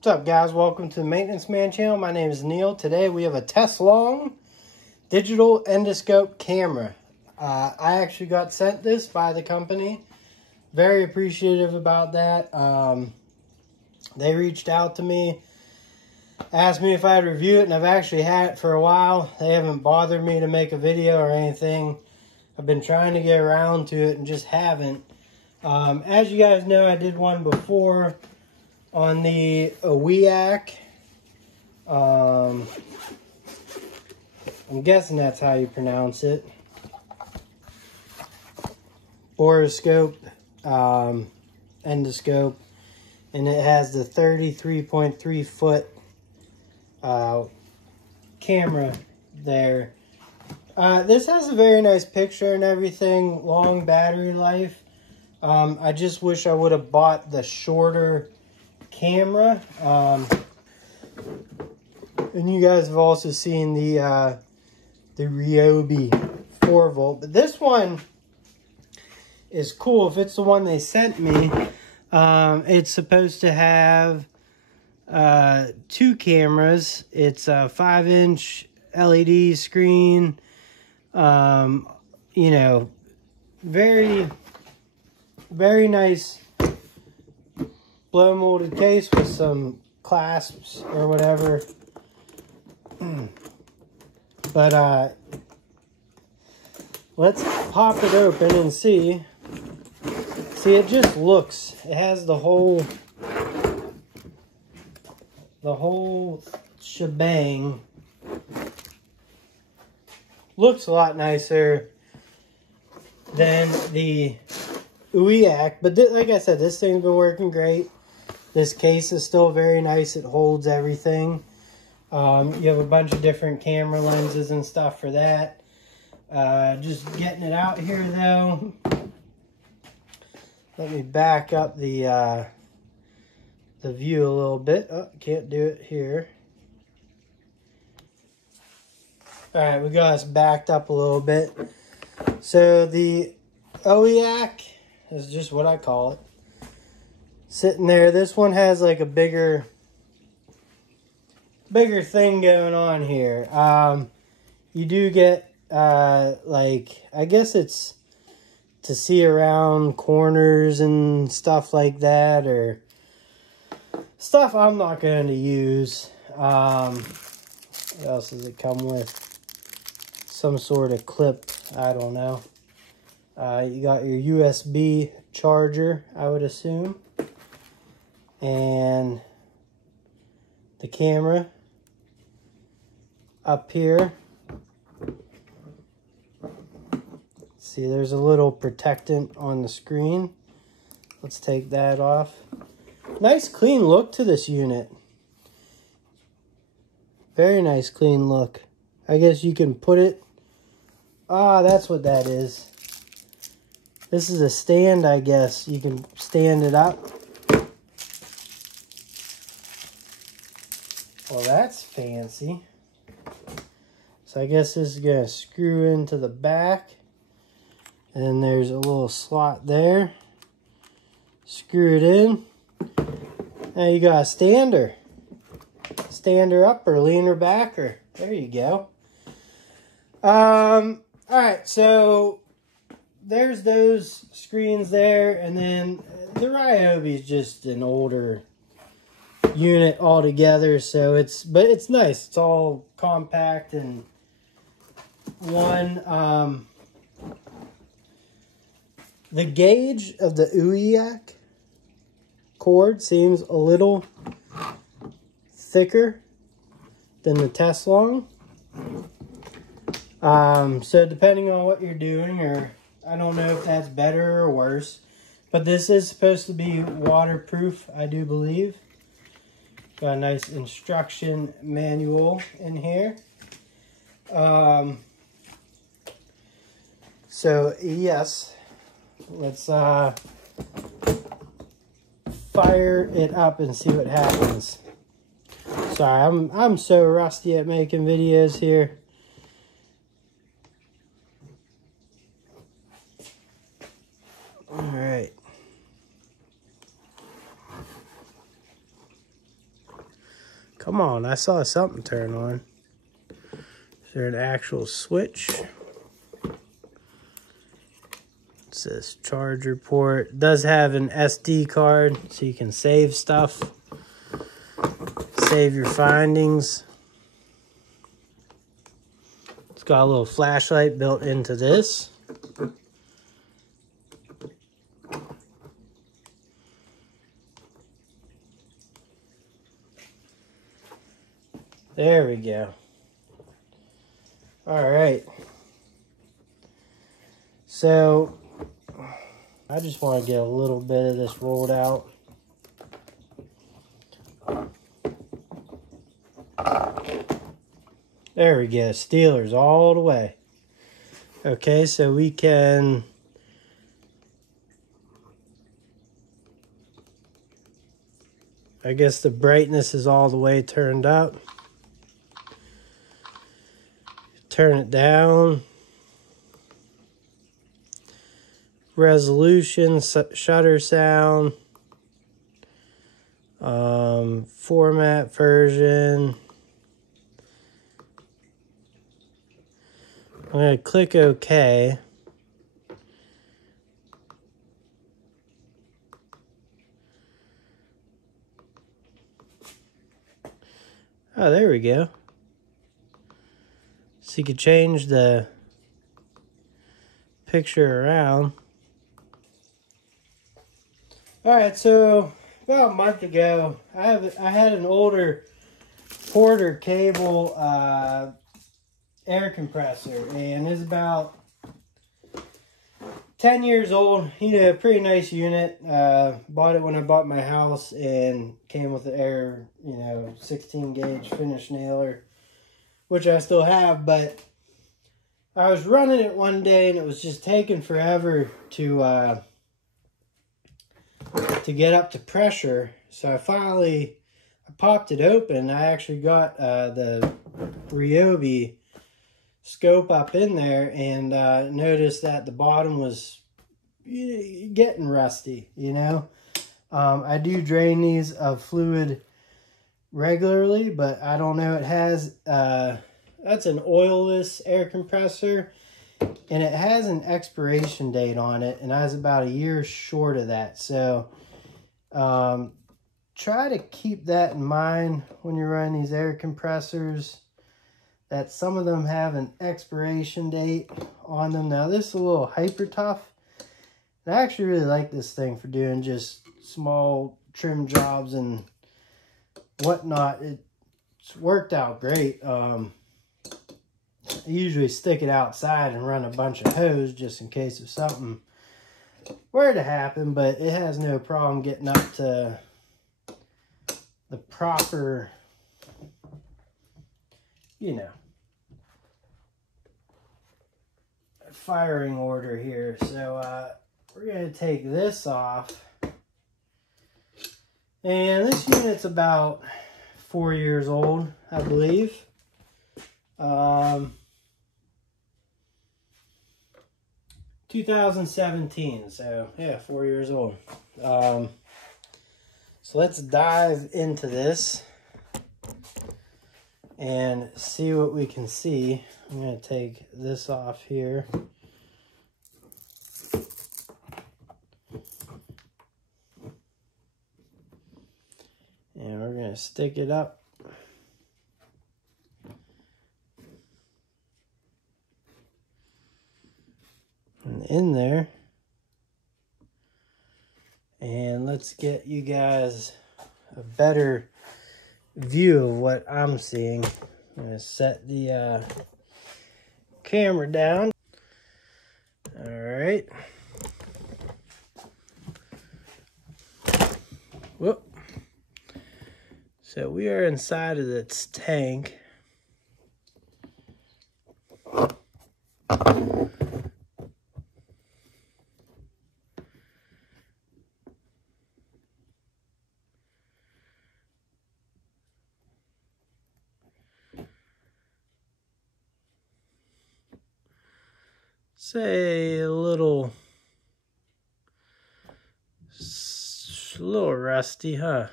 What's up, guys? Welcome to the Maintenance Man channel. My name is Neil. Today we have a Teslong digital endoscope camera. I actually got sent this by the company. Very appreciative about that. They reached out to me, asked me if I'd review it, and I've actually had it for a while. They haven't bothered me to make a video or anything. I've been trying to get around to it and just haven't. As you guys know, I did one before on the OEAC. I'm guessing that's how you pronounce it. Borescope endoscope, and it has the 33.3 foot camera there. This has a very nice picture and everything, long battery life. I just wish I would have bought the shorter camera. And you guys have also seen the Ryobi 4 volt, but this one is cool. If it's the one they sent me, it's supposed to have 2 cameras. It's a 5-inch LED screen. You know, very nice blow molded case with some clasps or whatever. But let's pop it open and see. See, it just looks, it has the whole shebang. Looks a lot nicer than the OEAC, but like I said, this thing's been working great. This case is still very nice. It holds everything. You have a bunch of different camera lenses and stuff for that. Just getting it out here though. Let me back up the view a little bit. Oh, can't do it here. All right, we got us backed up a little bit. So the OEAC is just what I call it. Sitting there. This one has like a bigger thing going on here. You do get like, I guess it's to see around corners and stuff like that, or stuff I'm not going to use. What else does it come with? Some sort of clip, I don't know. You got your USB charger, I would assume. And the camera up here. See, there's a little protectant on the screen. Let's take that off. Nice clean look to this unit. Very nice clean look. I guess you can put it... Ah, that's what that is. This is a stand, I guess. You can stand it up. Well, that's fancy. So I guess this is going to screw into the back. And there's a little slot there. Screw it in. Now you got a stander. Stand her up or lean her back, or there you go. Alright, so there's those screens there, and then the Ryobi is just an older unit altogether, so it's nice. It's all compact and one. The gauge of the OEAC cord seems a little thicker than the Teslong. So depending on what you're doing, or I don't know if that's better or worse, but this is supposed to be waterproof, I do believe. Got a nice instruction manual in here. So yes, let's fire it up and see what happens. Sorry, I'm so rusty at making videos here. All right. Come on, I saw something turn on. Is there an actual switch? It says charger port. It does have an SD card, so you can save stuff. Save your findings. It's got a little flashlight built into this. There we go. All right. So I just want to get a little bit of this rolled out. There we go. Steelers all the way. Okay, so we can I guess the brightness is all the way turned up. Turn it down. Resolution, shutter sound, format, version. I'm going to click OK. Oh, there we go. So you could change the picture around. Alright, so about a month ago, I had an older Porter cable air compressor, and it's about 10 years old. You know, pretty nice unit. Bought it when I bought my house, and came with the air, 16 gauge finish nailer, which I still have. But I was running it one day, and it was just taking forever to get up to pressure. So I popped it open. I actually got the Ryobi scope up in there, and noticed that the bottom was getting rusty, I do drain these of fluid regularly, but I don't know. It has that's an oilless air compressor, and it has an expiration date on it, and I was about a year short of that. So try to keep that in mind when you're running these air compressors, that some of them have an expiration date on them. Now this is a little hyper tough. And I actually really like this thing for doing just small trim jobs and whatnot. It's worked out great. I usually stick it outside and run a bunch of hose just in case if something were to happen, but it has no problem getting up to the proper, firing order here. So we're going to take this off, and this unit's about 4 years old, I believe. 2017, so yeah, 4 years old. So let's dive into this and see what we can see. I'm going to take this off here. And we're going to stick it up. And in there. And let's get you guys a better view of what I'm seeing. I'm going to set the camera down. All right. Whoop. So we are inside of this tank. Say a little rusty, huh?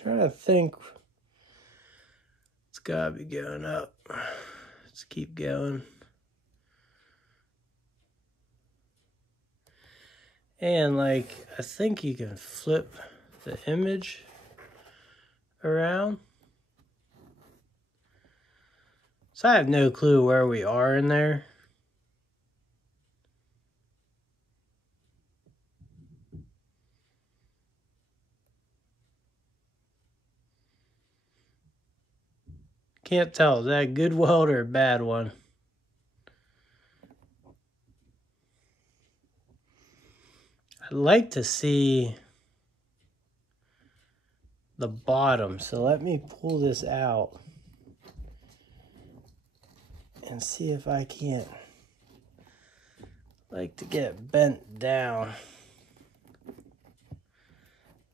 trying to think. It's gotta be going up. Let's keep going. And like, I think you can flip the image around. So I have no clue where we are in there. Can't tell, is that a good weld or a bad one? I'd like to see the bottom, so let me pull this out and see if I can't, like to get bent down.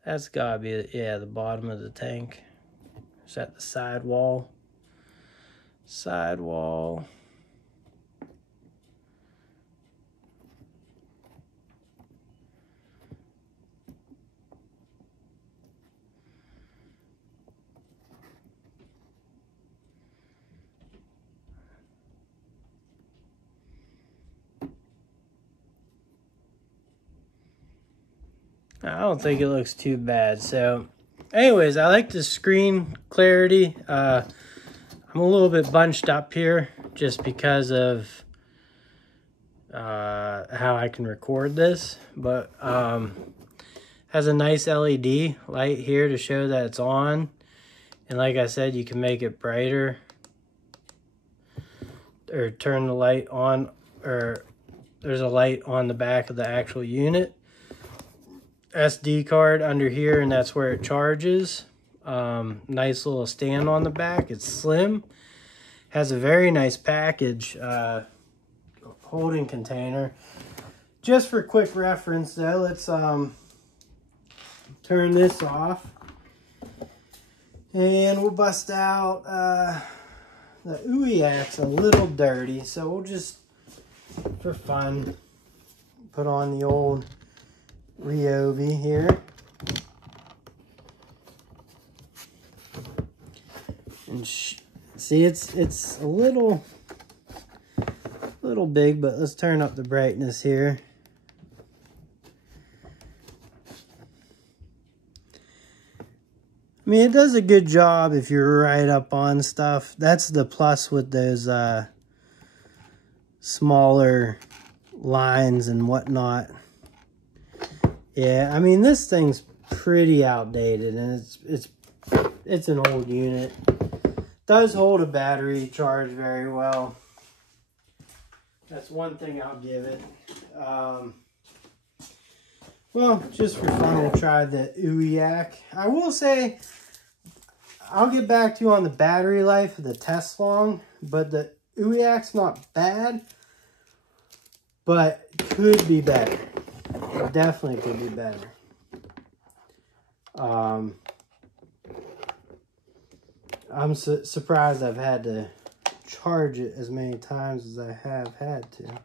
That's gotta be, yeah, the bottom of the tank. Is that the sidewall? Sidewall. I don't think it looks too bad. So anyways, I like the screen clarity. I'm a little bit bunched up here just because of how I can record this, but has a nice LED light here to show that it's on. And like I said, you can make it brighter or turn the light on, or there's a light on the back of the actual unit. SD card under here, and that's where it charges. Nice little stand on the back. It's slim. Has a very nice package, holding container. Just for quick reference though, let's turn this off. And we'll bust out the UEX a little dirty. So we'll just, for fun, put on the old Ryobi here. And see, it's a little big, but let's turn up the brightness here. I mean, it does a good job if you're right up on stuff. That's the plus with those smaller lines and whatnot. Yeah, I mean, this thing's pretty outdated, and it's an old unit. Does hold a battery charge very well. That's one thing I'll give it. Well, just for fun, we'll try the UEX. I will say, I'll get back to you on the battery life of the Teslong, but the UEX not bad, but could be better. It definitely could be better. I'm surprised I've had to charge it as many times as I have had to.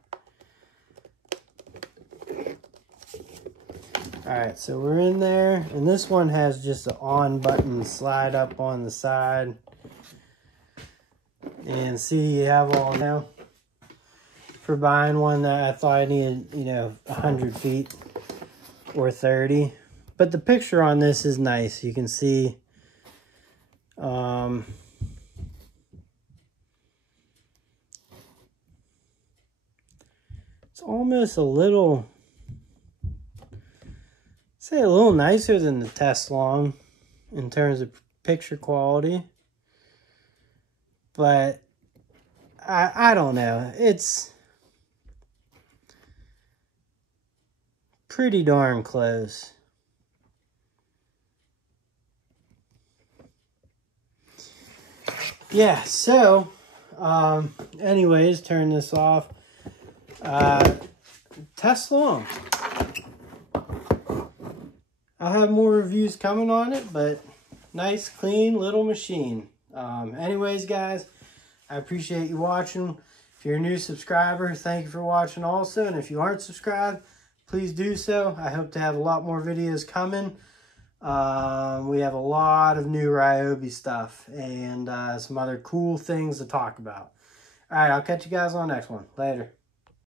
Alright, so we're in there, and this one has just an on button slide up on the side. And see, you have all now. For buying one that I thought I needed, you know, 100 feet or 30. But the picture on this is nice. You can see it's almost a little, say a little nicer than the Teslong in terms of picture quality. But I don't know. It's pretty darn close. Yeah, so anyways, turn this off. Teslong. I'll have more reviews coming on it, but nice, clean little machine. Anyways, guys, I appreciate you watching. If you're a new subscriber, thank you for watching also. And if you aren't subscribed, please do so. I hope to have a lot more videos coming. We have a lot of new Ryobi stuff and some other cool things to talk about. All right, I'll catch you guys on the next one. Later.